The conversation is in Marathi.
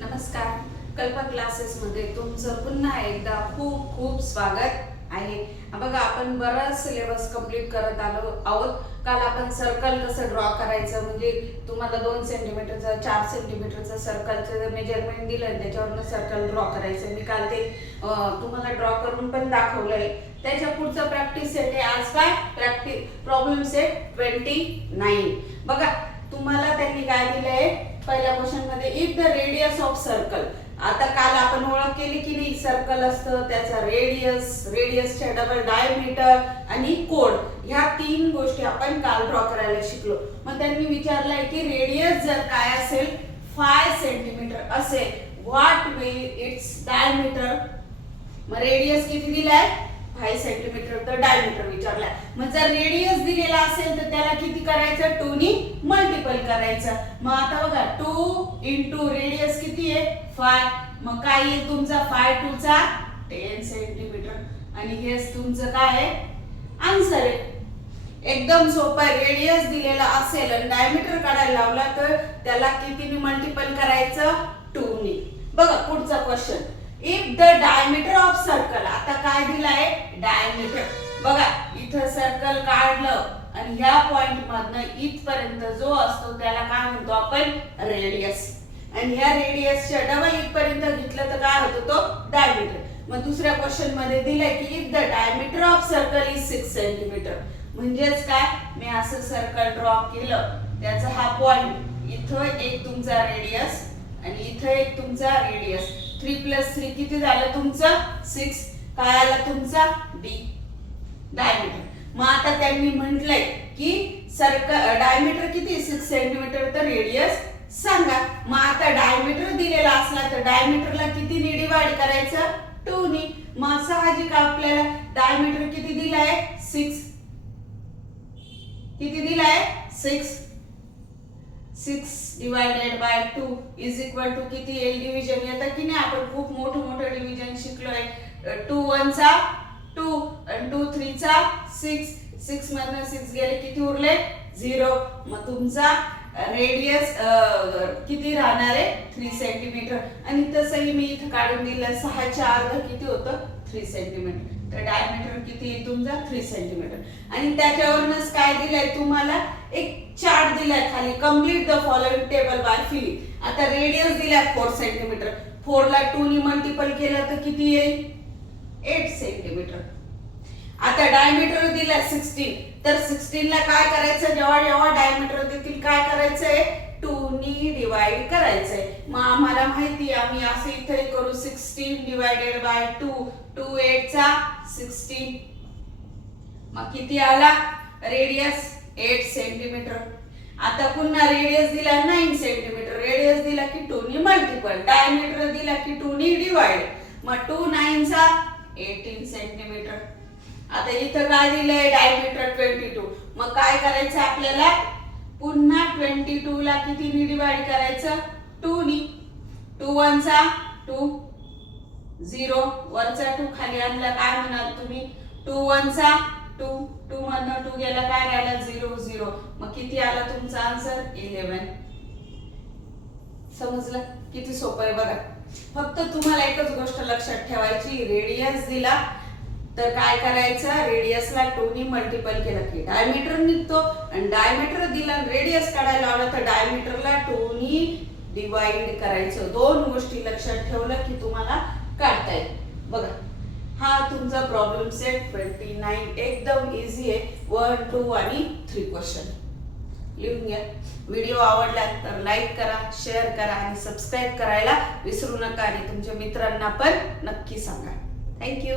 नमस्कार. कल्पा क्लासेसमध्ये तुमचं पुन्हा एकदा खूप खूप स्वागत आहे. बघा, आपण बराच सिलेबस कंप्लीट करत आलो आहोत. काल आपण सर्कल कसं ड्रॉ करायचं, म्हणजे तुम्हाला 2 सेंटीमीटरचं 4 सेंटीमीटरचं सर्कलचं मेजरमेंट दिलं, त्याच्यावरून सर्कल ड्रॉ करायचं. मी काल ते तुम्हाला ड्रॉ करून पण दाखवलंय. त्याच्या पुढचं प्रॅक्टिस सेट आहे. आज काय प्रॉब्लेम सेट 29. बघा, तुम्हाला त्यांनी काय दिलंय पहिल्या क्वेश्चन मध्ये, if the radius of circle. आता काल आपण ओळख केली की नाही, सर्कल असतं त्याचा रेडियसच्या डबल डायमीटर आणि कोड, ह्या 3 गोष्टी आपण काल ड्रॉ करायला शिकलो. मग त्यांनी विचारलंय की रेडियस जर काय असेल 5 सेंटीमीटर असेल, व्हॉट विल इट्स डायमीटर. मग रेडियस किती दिलाय 5 सेंटीमीटर, तर डायमीटर विचारलाय. मग जर रेडियस दिलेला असेल तर त्याला किती करायचं, 2 नी मल्टिपल करायचं. मग आता बघा 2 इंटू रेडियस किती आहे 5. मग काय येईल तुमचा 5 2 चा 10 सेंटीमीटर आणि हेच तुमचं काय आहे आन्सर आहे. एकदम सोपं आहे. रेडियस दिलेला असेल आणि डायमीटर काढायला लावला तर त्याला कितीने मल्टिपल करायचं, 2 नी. बघा पुढचा question, if the diameter of circle. आता काय दिलाय डायमीटर. बघा इथं सर्कल काढलं आणि ह्या पॉइंट मधनं इथपर्यंत जो असतो त्याला काय म्हणतो आपण, रेडियस. आणि ह्या रेडियसच्या डबल इथपर्यंत घेतलं तर काय होतो, तो डायमीटर. मग दुसऱ्या क्वेश्चन मध्ये दिलंय की if the diameter of circle is 6 centimetre. म्हणजेच काय, मी असं सर्कल ड्रॉ केलं, त्याचा हा पॉइंट, इथं एक तुमचा रेडियस आणि इथं एक तुमचा रेडियस. 3 + 3 किती झालं तुमचं 6. काय आला तुमचा डी, डायमीटर. मग आता त्यांनी म्हटलंय की सर्कल डायमीटर किती 6 सेंटीमीटर, तर रेडियस सांगा. मग आता डायमीटर दिलेला असला तर डायमीटरला कितीने डिवाइड करायचं, 2 नी. मग साहजिक आपल्याला डायमीटर किती दिलाय 6, किती दिलाय 6. 6 divided by 2 is equal to किती येईल, डिव्हिजन येतं की नाही. आपण खूप मोठं डिव्हिजन शिकलोय. 2 1 चा 2 आणि 2 3 चा 6. 6 मधनं 6 गेले किती उरले 0. मग तुमचा रेडियस किती राहणार आहे 3 सेंटीमीटर. आणि तसंही मी इथं काढून दिलं 6 च्या अर्ध किती होतं 3 सेंटीमीटर. तर डायमीटर किती तुमचा 3 सेंटीमीटर. आणि त्याच्यावरूनच काय दिलंय तुम्हाला, एक चार्ट दिलाय खाली, complete the following table by feeling. आता रेडियस दिलाय 4 सेंटीमीटर, 4 ला 2 नी मल्टिपल केलं तर किती येईल 8 सेंटीमीटर. आता डायमीटर दिलाय 16, तर 16 ला काय करायचं, जेव्हा डायमीटर देतील काय करायचंय 2 नी डिवाइड करायचंय. मग आम्हाला माहिती, आम्ही असं इथे करू 16 डिवाइडेड बाय 2, 2 8 चा 16. मग किती आला रेडियस 8 सेंटीमीटर. आता पुन्हा रेडियस दिला 9 सेंटीमीटर, रेडियस दिला की 2 नी मल्टिपल, डायमीटर दिला की 2 नी डिवाइड. मग 2 9 चा 18 सेंटीमीटर. आता इथं काय दिलंय डायमीटर 22. मग काय करायचं आपल्याला, पुन्हा 22 ला किती नी डिवाइड करायचं 2 नी. 2 1 चा 2 0, वरचा 2 खाली आणला काय म्हणाल तुम्ही, 2 1 चा 2, 2 मधनं 2 गेला काय राहिला 0 0. मग किती आला तुमचा आन्सर 11. समजलं किती सोपं आहे बघा. फक्त तुम्हाला एकच गोष्ट लक्षात ठेवायची, रेडियस दिला तर काय करायचं, रेडियसला 2 नी मल्टिपल केलं की डायमीटर निघतो. आणि डायमीटर दिला रेडियस काढायला लावला तर डायमीटरला 2 नी डिवाइड करायचं. 2 गोष्टी लक्षात ठेवलं की तुम्हाला काढता येईल. बघा हा तुमचा प्रॉब्लेम सेट 29 एकदम इझी आहे. 1 2 आणि 3 क्वेश्चन लिहून घ्या. व्हिडिओ आवडला तर लाईक करा, शेअर करा आणि सबस्क्राईब करायला विसरू नका. आणि तुमच्या मित्रांना पण नक्की सांगा. थँक्यू.